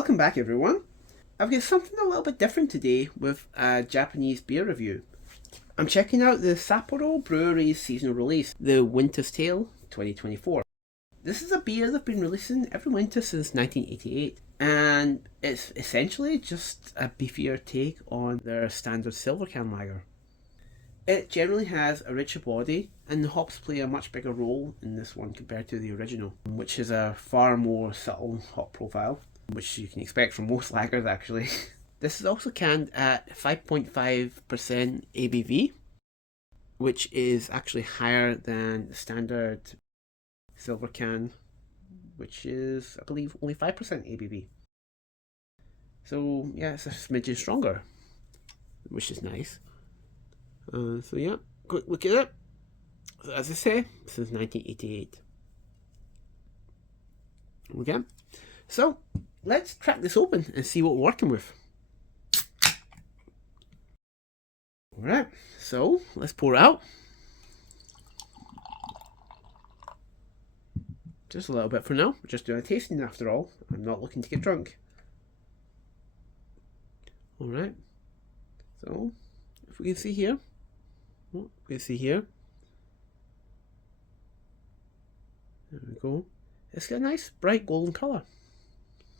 Welcome back, everyone. I've got something a little bit different today with a Japanese beer review. I'm checking out the Sapporo Breweries seasonal release, the Winter's Tale 2024. This is a beer they've been releasing every winter since 1988, and it's essentially just a beefier take on their standard silver can lager. It generally has a richer body, and the hops play a much bigger role in this one compared to the original, which is a far more subtle hop profile, which you can expect from most lagers actually. This is also canned at 5.5% ABV, which is actually higher than the standard silver can, which is, I believe, only 5% ABV. So yeah, it's a smidgen stronger, which is nice. So yeah, quick look at it. So as I say, since 1988. Okay, so let's crack this open and see what we're working with. Alright, so let's pour it out. Just a little bit for now. We're just doing a tasting after all. I'm not looking to get drunk. Alright, so if we can see here. Oh, we can see here. There we go. It's got a nice bright golden colour.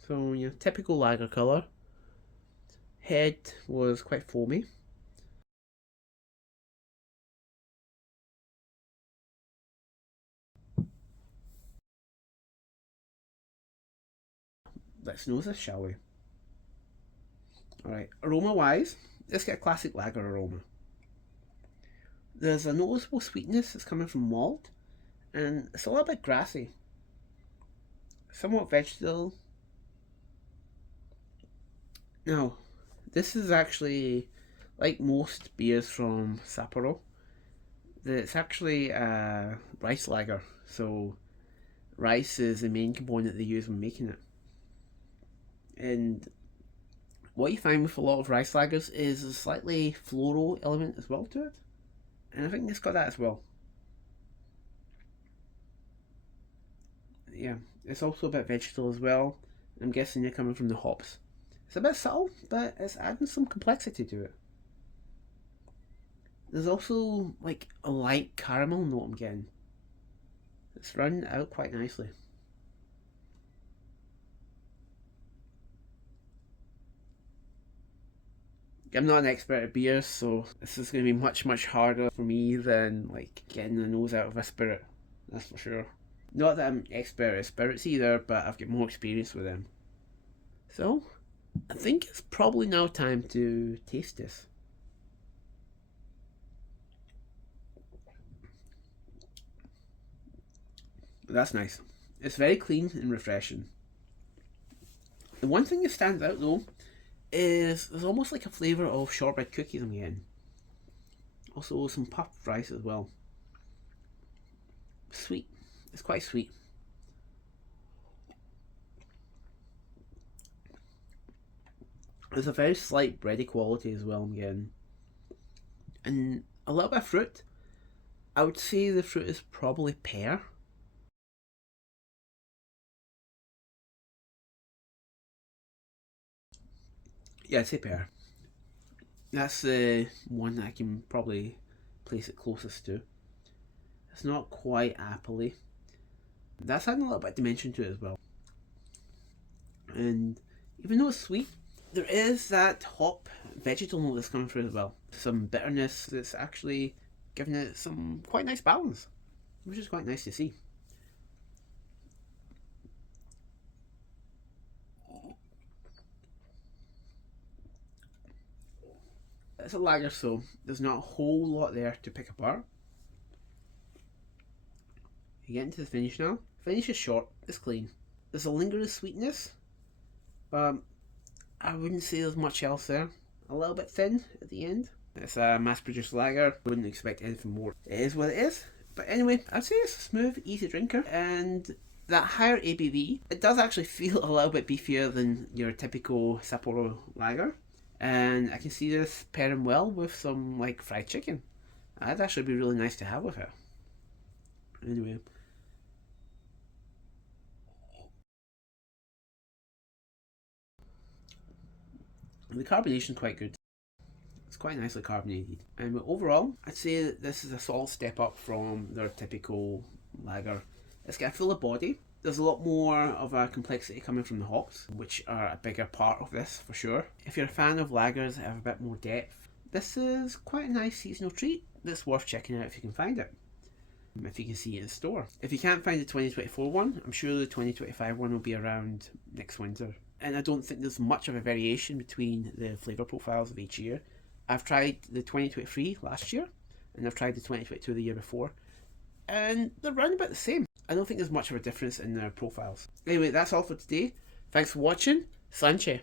So, you know, typical lager colour. Head was quite foamy. Let's nose this, shall we? Alright, aroma wise, let's get a classic lager aroma. There's a noticeable sweetness that's coming from malt, and it's a little bit grassy. Somewhat vegetal. Now, this is actually, like most beers from Sapporo, it's actually a rice lager, so rice is the main component they use when making it. And what you find with a lot of rice lagers is a slightly floral element as well to it, and I think it's got that as well. Yeah, it's also a bit vegetal as well. I'm guessing they're coming from the hops. It's a bit subtle, but it's adding some complexity to it. There's also like a light caramel note I'm getting. It's running out quite nicely. I'm not an expert at beer, so this is going to be much harder for me than like getting the nose out of a spirit. That's for sure. Not that I'm expert at spirits either, but I've got more experience with them. So, I think it's probably now time to taste this. That's nice. It's very clean and refreshing. The one thing that stands out though is there's almost like a flavour of shortbread cookies I'm getting. Also some puffed rice as well. Sweet. It's quite sweet. There's a very slight bready quality as well I'm getting. And a little bit of fruit. I would say the fruit is probably pear. Yeah, I'd say pear. That's the one that I can probably place it closest to. It's not quite appley. That's adding a little bit of dimension to it as well. And even though it's sweet, there is that hop vegetal note that's coming through as well. Some bitterness that's actually giving it some quite nice balance, which is quite nice to see. It's a lager, so there's not a whole lot there to pick apart. You get into the finish now. Finish is short, it's clean. There's a lingering sweetness, but I wouldn't say there's much else there. A little bit thin at the end. It's a mass-produced lager. Wouldn't expect anything more. It is what it is. But anyway, I'd say it's a smooth, easy drinker, and that higher ABV, it does actually feel a little bit beefier than your typical Sapporo lager. And I can see this pairing well with some like fried chicken. That'd actually be really nice to have with it. Anyway, The carbonation is quite good. It's quite nicely carbonated. And overall, I'd say that this is a solid step up from their typical lager. It's got a fuller body. There's a lot more of a complexity coming from the hops, which are a bigger part of this for sure. If you're a fan of lagers that have a bit more depth, this is quite a nice seasonal treat that's worth checking out if you can find it. If you can see it in store. If you can't find the 2024 one, I'm sure the 2025 one will be around next winter. And I don't think there's much of a variation between the flavour profiles of each year. I've tried the 2023 last year, and I've tried the 2022 the year before, and they're round about the same. I don't think there's much of a difference in their profiles. Anyway, that's all for today. Thanks for watching. Sanche.